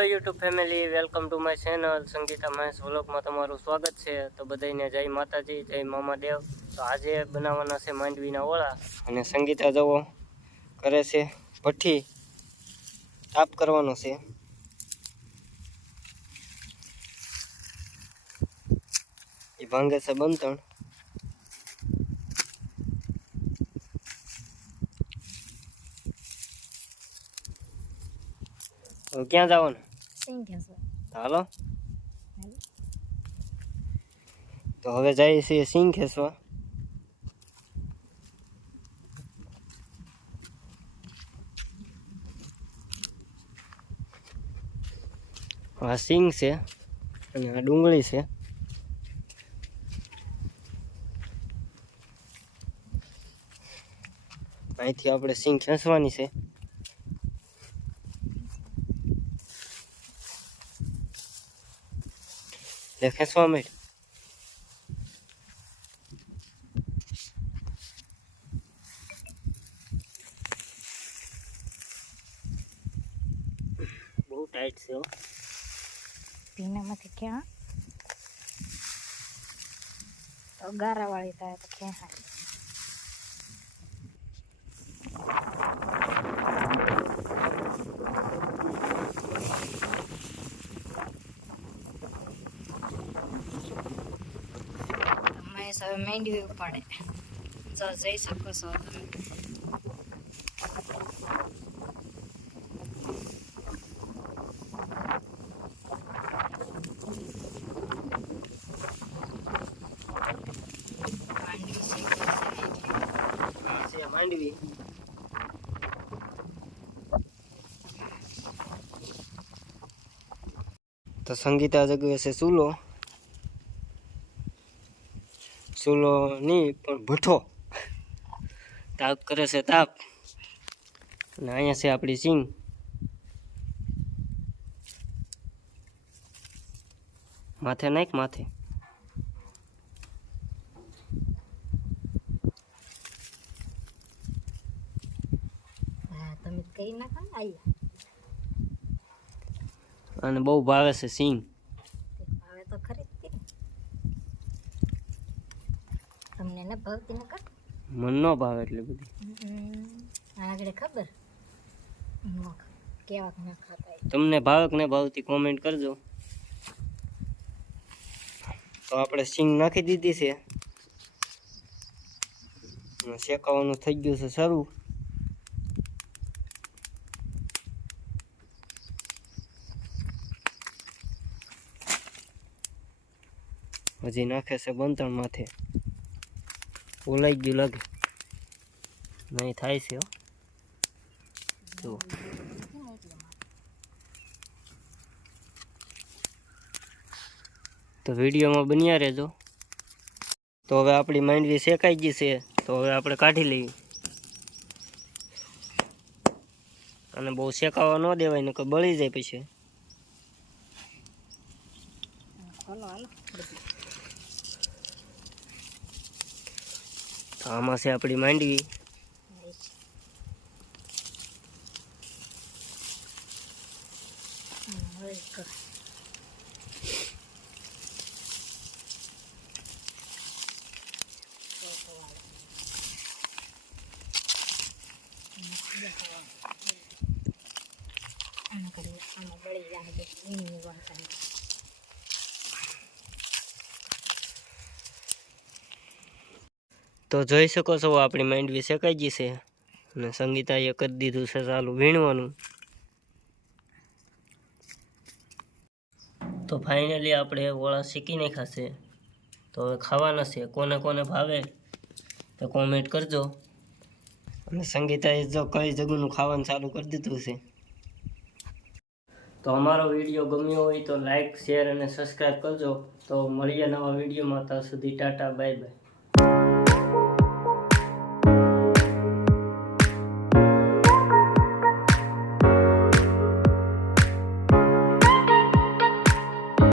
Hello YouTube family, welcome to my channel. Sangeeta Mahesh વ્લોગમાં તમારું સ્વાગત છે. તો બધાને જય માતાજી, જય મામાદેવ તો આજે બનાવવાના છે માંડવીના ઓળા અને સંગીતા જવો કરે છે ભઠ્ઠી. તાપ કરવાનો છે. એ ભાંગે છે બંધણ ક્યાં જવાનું? ખેંચવા હાલો. તો હવે જઈએ છીએ સિંહ ખેંચવા આ સિંગ છે અને આ ડુંગળી છે. અહીંથી આપણે સિંગ ખેંચવાની છે. લે ખેંચવા માંડ બહુ ટાઈટ છે ભીનામાંથી ક્યાં? તો ગારાવાળી થાય તો ક્યાં મહેશ હવે માંડવી ઉપાડે જો જઈ શકો છે માંડવી તો સંગીતા જગવે છે ચૂલો ચૂલો નહીં પણ ભઠ્ઠો તાપ કરે છે તાપ. અને અહીંયા છે આપણી સિંગ. માથે નાખ માથે. અને બહુ ભાવે છે સિંગ. ભાવે તો ખરી જ તે. તમને ને ભાવતી ન કર મન ન ભાવે એટલે બધી. આગળ ખબર? કેવાક ના ખાતા તમને ભાવક ને ભાવતી કોમેન્ટ કરજો. તો આપણે સિંગ નાખી દીધી છે. શેકાવાનું થઈ ગયું છે શરૂ. હજી નાખે છે બંધણ માથે. ઓલાઈ ગયું લાગે. નહીં થાય છે જુઓ. તો વિડીયોમાં બન્યા રહેજો. તો હવે આપણી માંડવી શેકાઈ ગઈ છે. તો હવે આપણે કાઢી લઈએ. અને બહુ શેકાવા ન દેવાય ને કે બળી જાય પછી ખોલો હાલો બધું. તો આમાં છે આપણી માંડવી હમ, હવે કર. આના કરી આમાં બળી જાય છે એની વાત આવે. તો જોઈ શકો છો, આપણી માંડવી શેકાઈ ગઈ છે. અને સંગીતાએ કરી દીધું છે ચાલુ વીણવાનું. તો ફાઇનલી આપણે ઓળા શીખી નાખ્યા છે. તો હવે ખાવાના છે, કોને કોને ભાવે તો કોમેન્ટ કરજો. અને સંગીતાએ જો કઈ જગ્યાનું ખાવાનું ચાલુ કરી દીધું છે. તો અમારો વીડિયો ગમ્યો હોય તો લાઇક શેર અને સબસ્ક્રાઈબ કરજો. તો મળીએ નવા વિડીયોમાં, ત્યાં સુધી ટાટા બાય બાય